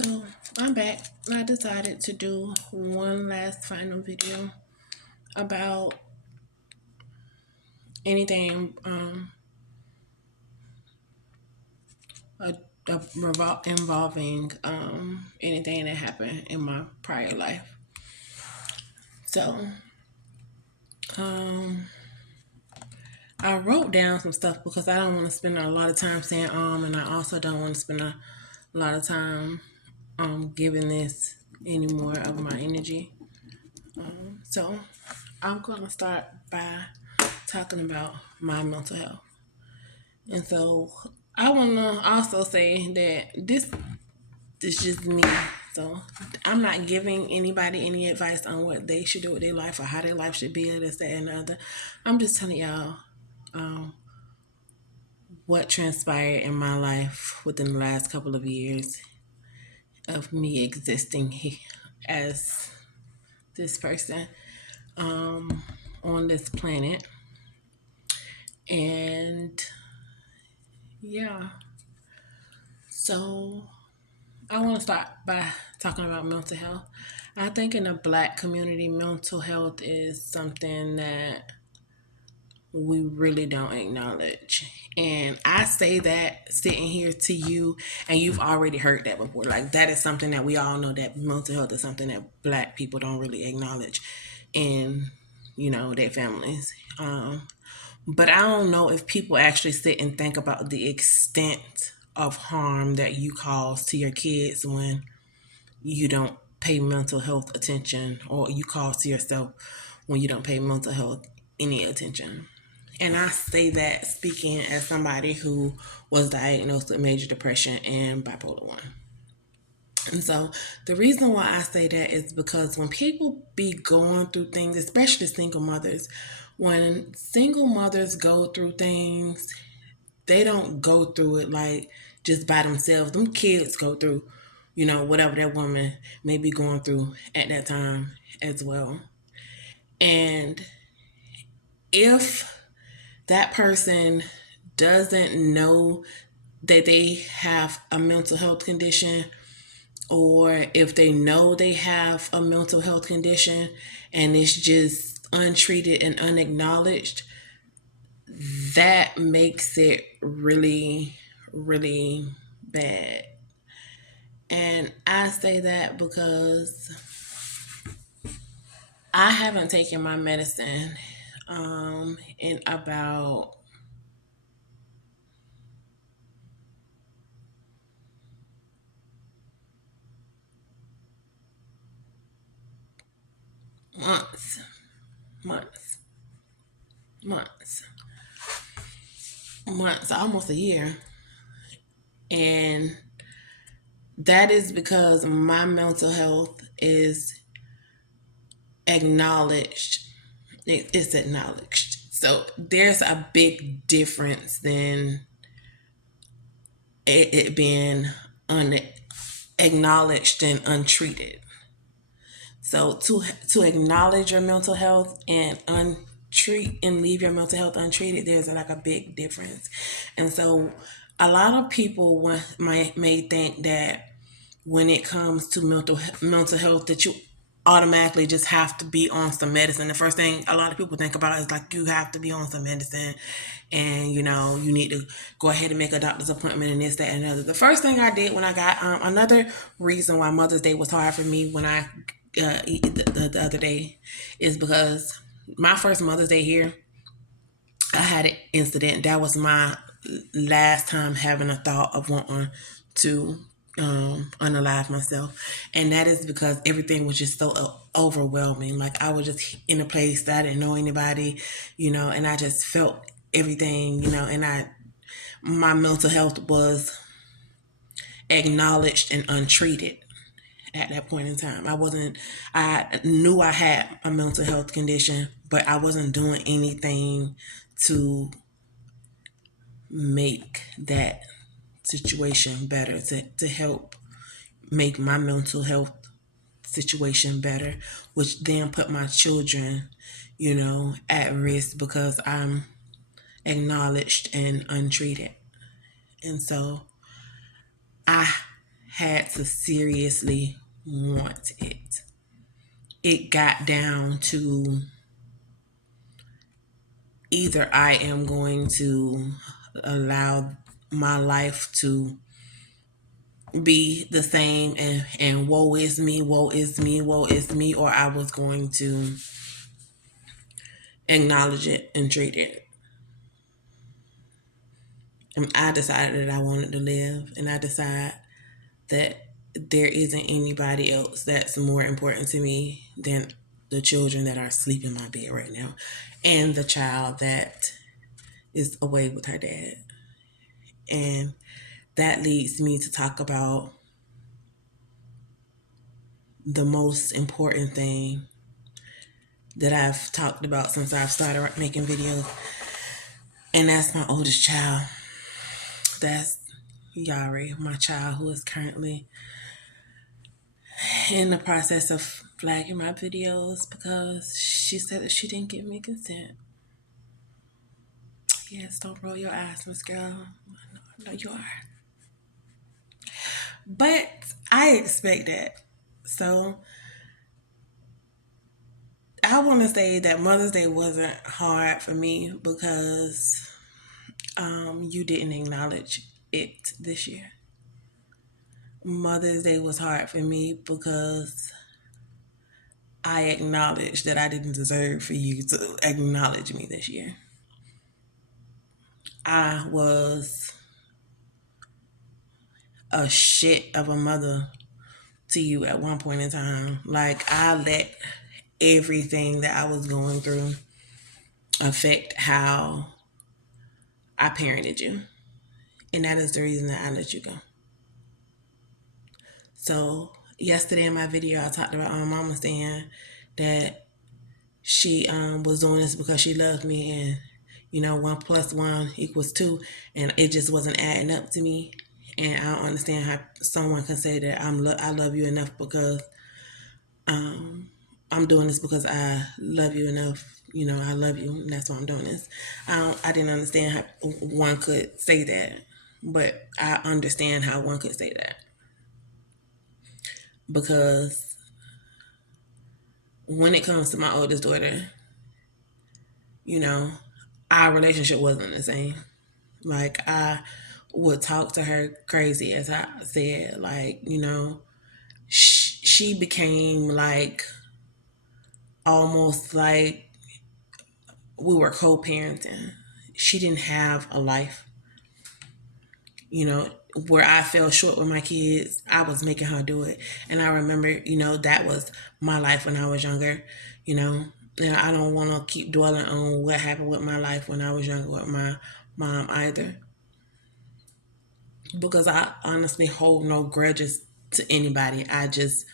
So I'm back. I decided to do one last final video about anything a, involving anything that happened in my prior life. So um, I wrote down some stuff because I don't want to spend a lot of time saying and I also don't want to spend a lot of time giving this any more of my energy. So I'm gonna start by talking about my mental health. And so I want to also say that this is just me. So I'm not giving anybody any advice on what they should do with their life or how their life should be, or this, that, and the other. I'm just telling y'all what transpired in my life within the last couple of years of me existing as this person on this planet. And yeah, so I want to start by talking about mental health. I think in the Black community, mental health is something that we really don't acknowledge. And I say that sitting here to you, and you've already heard that before. Like, that is something that we all know, that mental health is something that Black people don't really acknowledge in, their families. But I don't know if people actually sit and think about the extent of harm that you cause to your kids when you don't pay mental health attention, or you cause to yourself when you don't pay mental health any attention. And I say that speaking as somebody who was diagnosed with major depression and bipolar 1. And so the reason why I say that is because when people be going through things, especially single mothers, when single mothers go through things, they don't go through it like just by themselves. Them kids go through, whatever that woman may be going through at that time as well. And if that person doesn't know that they have a mental health condition, or if they know they have a mental health condition and it's just untreated and unacknowledged, that makes it really, really bad. And I say that because I haven't taken my medicine in about months, months, months, months, almost a year. And that is because my mental health is acknowledged. It's acknowledged. So there's a big difference than it being unacknowledged and untreated. So to acknowledge your mental health and untreat and leave your mental health untreated, there's like a big difference. And so a lot of people may think that when it comes to mental health, that you automatically just have to be on some medicine. The first thing a lot of people think about is like, you have to be on some medicine, and you need to go ahead and make a doctor's appointment and this, that, and another. The first thing I did when I got another reason why Mother's Day was hard for me when I the other day is because my first Mother's Day here, I had an incident. That was my last time having a thought of wanting to unalive myself. And that is because everything was just so overwhelming. Like, I was just in a place that I didn't know anybody, and I just felt everything, and my mental health was acknowledged and untreated at that point in time. I knew I had a mental health condition, but I wasn't doing anything to make that situation better, to help make my mental health situation better, which then put my children, at risk because I'm acknowledged and untreated. And so I had to seriously want it. It got down to either I am going to allow my life to be the same and woe is me, woe is me, woe is me, or I was going to acknowledge it and treat it. And I decided that I wanted to live, and I decided that there isn't anybody else that's more important to me than the children that are asleep in my bed right now and the child that is away with her dad. And that leads me to talk about the most important thing that I've talked about since I've started making videos, and that's my oldest child. That's Yari, my child, who is currently in the process of flagging my videos because she said that she didn't give me consent. Yes, don't roll your eyes, Miss Girl. No, you are. But I expect that. So I want to say that Mother's Day wasn't hard for me because you didn't acknowledge it this year. Mother's Day was hard for me because I acknowledged that I didn't deserve for you to acknowledge me this year. I was a shit of a mother to you at one point in time. Like, I let everything that I was going through affect how I parented you. And that is the reason that I let you go. So yesterday in my video, I talked about my mama saying that she was doing this because she loved me, and 1 + 1 = 2, and it just wasn't adding up to me. And I don't understand how someone can say that I love you enough because I'm doing this because I love you enough. I love you, and that's why I'm doing this. I didn't understand how one could say that, but I understand how one could say that. Because when it comes to my oldest daughter, our relationship wasn't the same. Like, I would talk to her crazy, as I said. Like, she became like almost like we were co-parenting. She didn't have a life. Where I fell short with my kids, I was making her do it. And I remember, that was my life when I was younger. And I don't want to keep dwelling on what happened with my life when I was younger with my mom either. Because I honestly hold no grudges to anybody. I just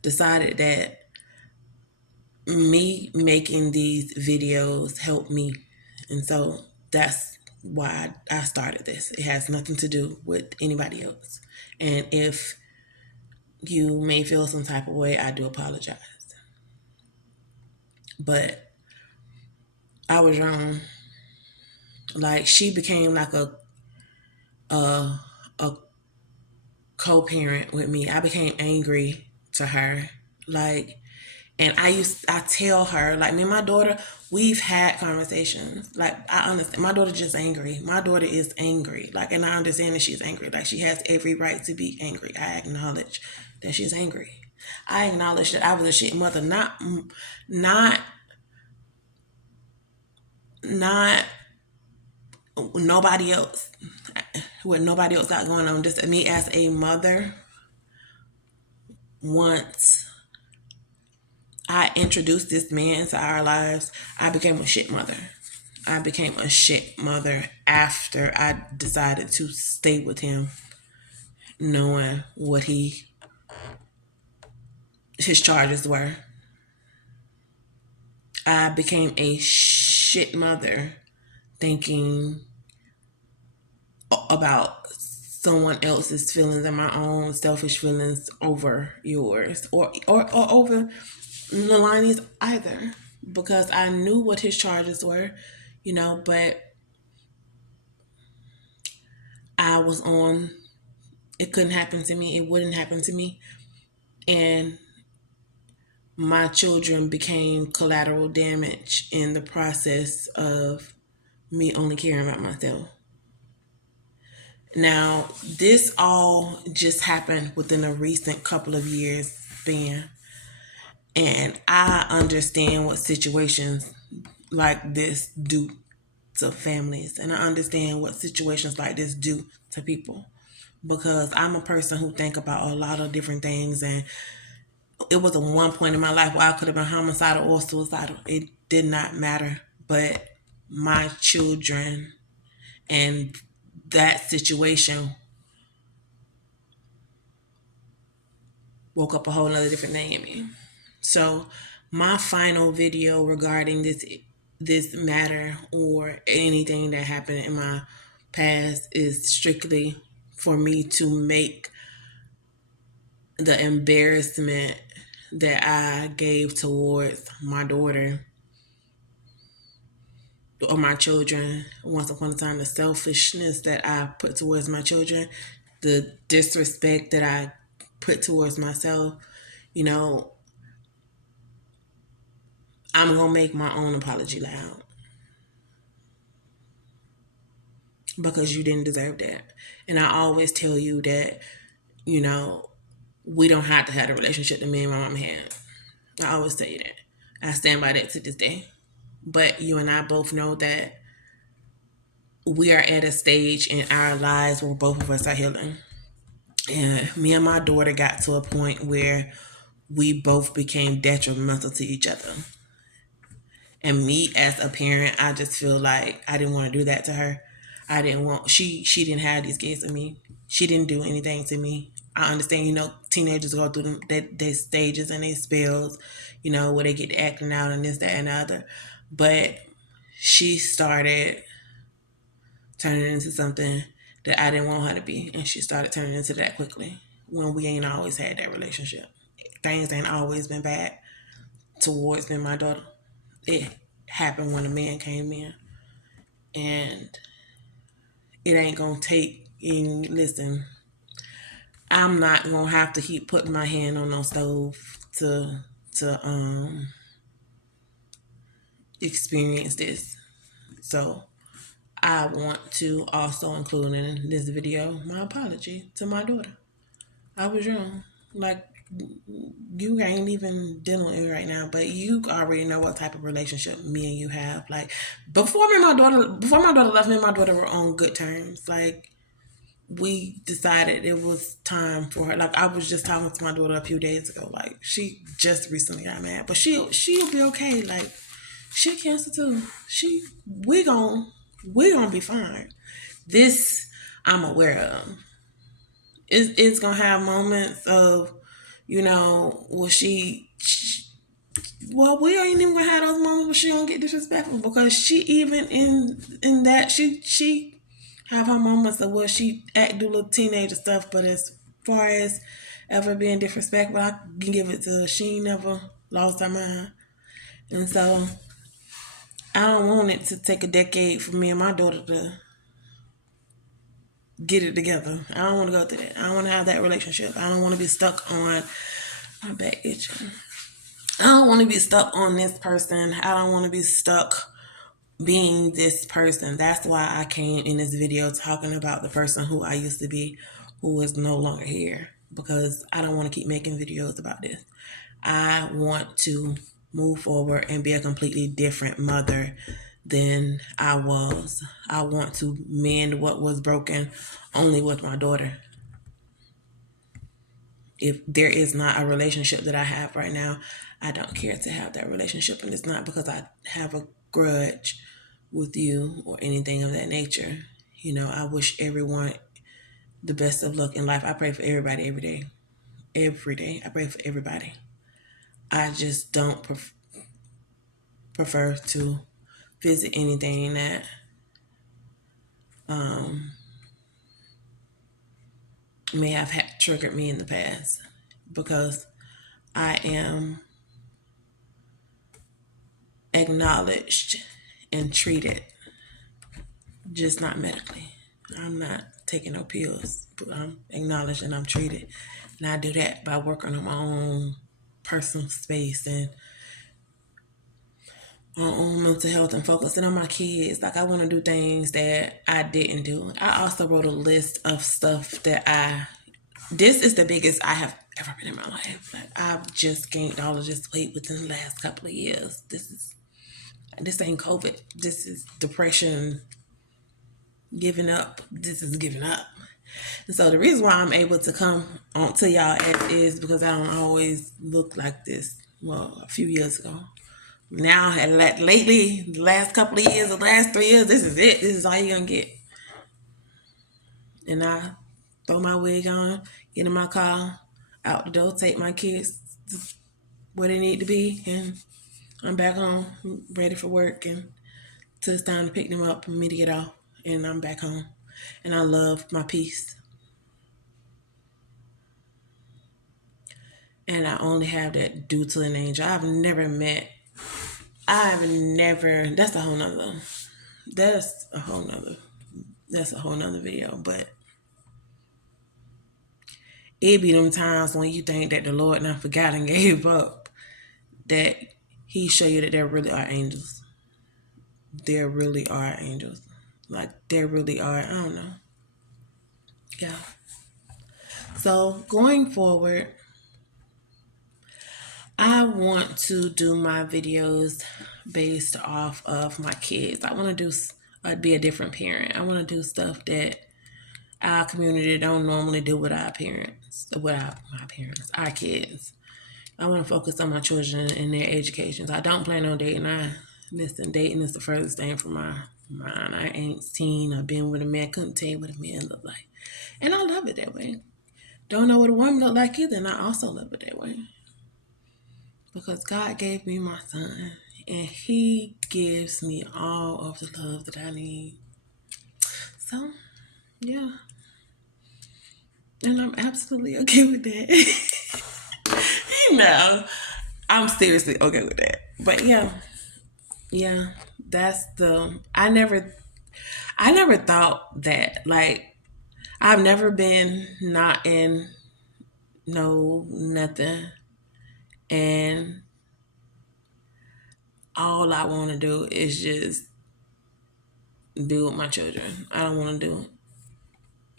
decided that me making these videos helped me. And so that's why I started this. It has nothing to do with anybody else. And if you may feel some type of way, I do apologize. But I was wrong. Like, she became like a co-parent with me. I became angry to her. Like, and I tell her, like, me and my daughter, we've had conversations. Like, I understand. My daughter just angry. My daughter is angry. Like, and I understand that she's angry. Like, she has every right to be angry. I acknowledge that she's angry. I acknowledge that I was a shit mother, not nobody else. What nobody else got going on. Just me as a mother. Once I introduced this man to our lives, I became a shit mother. I became a shit mother after I decided to stay with him, knowing what his charges were. I became a shit mother thinking about someone else's feelings and my own selfish feelings over yours, or over Nalani's either, because I knew what his charges were, but I was on it couldn't happen to me. It wouldn't happen to me. And my children became collateral damage in the process of me only caring about myself. Now, this all just happened within a recent couple of years span. And I understand what situations like this do to families. And I understand what situations like this do to people. Because I'm a person who think about a lot of different things. And it was a one point in my life where I could have been homicidal or suicidal. It did not matter. But my children and that situation woke up a whole nother different thing in me. So my final video regarding this matter or anything that happened in my past is strictly for me to make the embarrassment that I gave towards my daughter or my children once upon a time, the selfishness that I put towards my children, the disrespect that I put towards myself, you know, I'm going to make my own apology loud because you didn't deserve that. And I always tell you that, you know, we don't have to have the relationship that me and my mom had. I always tell you that. I stand by that to this day. But you and I both know that we are at a stage in our lives where both of us are healing. And me and my daughter got to a point where we both became detrimental to each other. And me as a parent, I just feel like I didn't want to do that to her. I didn't want she didn't have these kids with me. She didn't do anything to me. I understand, you know, teenagers go through their stages and their spells, you know, where they get to acting out and this, that, and the other. But she started turning into something that I didn't want her to be. And she started turning into that quickly when we ain't always had that relationship. Things ain't always been bad towards me and my daughter. It happened when a man came in. And it ain't gonna take and listen, I'm not gonna have to keep putting my hand on no stove to experience this. So I want to also include in this video my apology to my daughter. I was wrong. Like, you ain't even dealing with it right now, but you already know what type of relationship me and you have. Like, before my daughter left, me and my daughter were on good terms. Like, we decided it was time for her. Like, I was just talking to my daughter a few days ago. Like, she just recently got mad, but she'll be okay. Like, she cancer too. We gonna be fine. This I'm aware of. It's gonna have moments of, you know, well, we ain't even gonna have those moments where she don't get disrespectful, because she even in that she have her moments of where she do little teenager stuff. But as far as ever being disrespectful, I can give it to her. She ain't never lost her mind. And so I don't want it to take a decade for me and my daughter to get it together. I don't want to go through that. I don't want to have that relationship. I don't want to be stuck on my back itching. I don't want to be stuck on this person. I don't want to be stuck being this person. That's why I came in this video talking about the person who I used to be, who is no longer here, because I don't want to keep making videos about this. I want to move forward and be a completely different mother than I was. I want to mend what was broken only with my daughter. If there is not a relationship that I have right now, I don't care to have that relationship. And it's not because I have a grudge with you or anything of that nature. You know, I wish everyone the best of luck in life. I pray for everybody every day. Every day. I pray for everybody. I just don't prefer to visit anything that may have triggered me in the past, because I am acknowledged and treated, just not medically. I'm not taking no pills. I'm acknowledging I'm treated. And I do that by working on my own personal space and my own mental health and focusing on my kids. Like I want to do things that I didn't do. I also wrote a list of stuff that this is the biggest I have ever been in my life. Like I've just gained all of this weight within the last couple of years. This ain't COVID. This is depression, giving up. This is giving up. And so the reason why I'm able to come on to y'all is because I don't always look like this. Well, a few years ago. Now, lately, the last couple of years, the last 3 years, this is it. This is all you're going to get. And I throw my wig on, get in my car, out the door, take my kids where they need to be, and I'm back home, ready for work, and till it's time to pick them up and me to get off, and I'm back home. And I love my peace. And I only have that due to an angel. that's a whole nother video, but it be them times when you think that the Lord not forgot and gave up, that he show you that there really are angels. There really are angels. Like there really are, I don't know. Yeah. So going forward, I want to do my videos based off of my kids. I want to be a different parent. I want to do stuff that our community don't normally do with our parents, our kids. I want to focus on my children and their educations. I don't plan on dating. Dating is the furthest thing from my mind. I ain't seen or been with a man, couldn't tell you what a man look like. And I love it that way. Don't know what a woman look like either, and I also love it that way. Because God gave me my son, and he gives me all of the love that I need. So, yeah. And I'm absolutely okay with that. I'm seriously okay with that. But yeah, I never thought that, like, I've never been not in nothing. And all I want to do is just be with my children. I don't want to do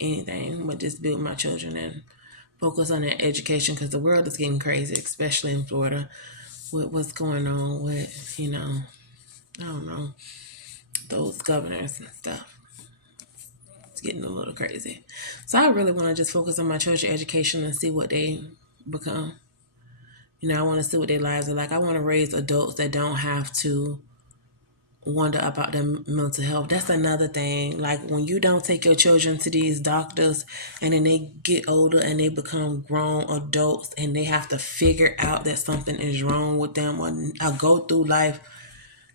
anything but just be with my children and focus on their education, because the world is getting crazy, especially in Florida, with what's going on with, I don't know, those governors and stuff. It's getting a little crazy. So I really want to just focus on my children's education and see what they become. I want to see what their lives are like. I want to raise adults that don't have to wonder about their mental health. That's another thing. Like when you don't take your children to these doctors and then they get older and they become grown adults and they have to figure out that something is wrong with them, or go through life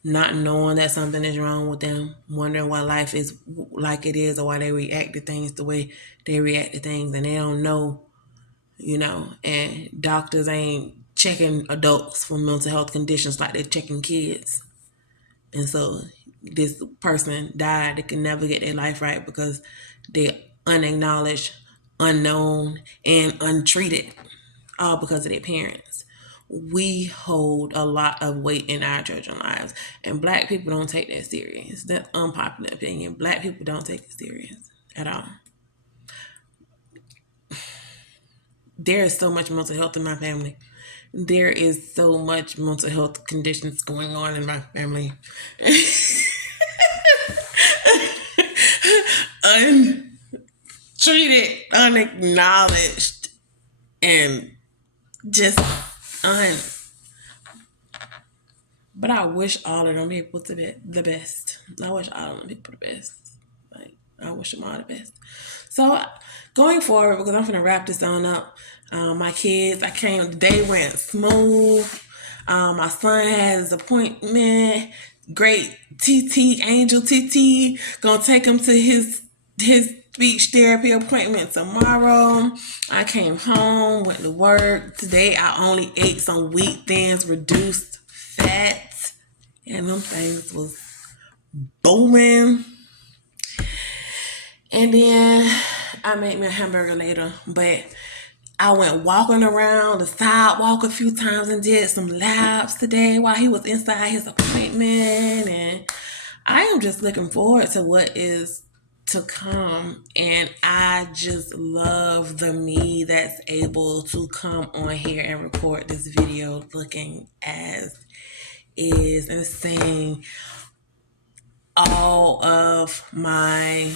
not knowing that something is wrong with them, wondering why life is like it is or why they react to things the way they react to things, and they don't know, and doctors ain't checking adults for mental health conditions like they're checking kids. And so this person died. They can never get their life right because they're unacknowledged, unknown, and untreated, all because of their parents. We hold a lot of weight in our children's lives, and Black people don't take that serious. That's unpopular opinion. Black people don't take it serious at all. There is so much mental health in my family. There is so much mental health conditions going on in my family. Untreated, unacknowledged, and just But I wish all of them people the best. I wish all of them people the best. Like, I wish them all the best. So going forward, because I'm gonna wrap this on up. My kids, the day went smooth. My son has his appointment. Great Angel TT, gonna take him to his speech therapy appointment tomorrow. I came home, went to work. Today I only ate some wheat thins, reduced fat, and them things was booming. And then I made me a hamburger later, but I went walking around the sidewalk a few times and did some laps today while he was inside his appointment. And I am just looking forward to what is to come. And I just love the me that's able to come on here and record this video looking as is and saying all of my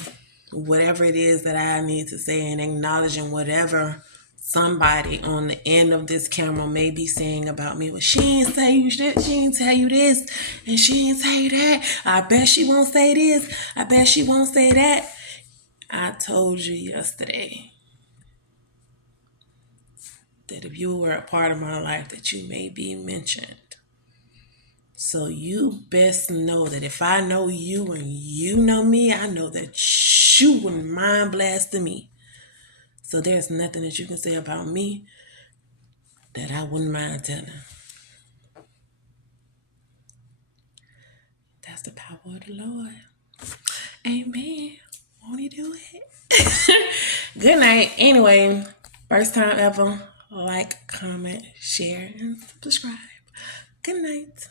whatever it is that I need to say and acknowledging whatever somebody on the end of this camera may be saying about me. Well, she ain't say you shit, she ain't tell you this, and she ain't tell you that. I bet she won't say this. I bet she won't say that. I told you yesterday that if you were a part of my life that you may be mentioned. So you best know that if I know you and you know me, I know that you wouldn't mind blasting me. So there's nothing that you can say about me that I wouldn't mind telling. That's the power of the Lord. Amen. Won't he do it? Good night. Anyway, first time ever, like, comment, share, and subscribe. Good night.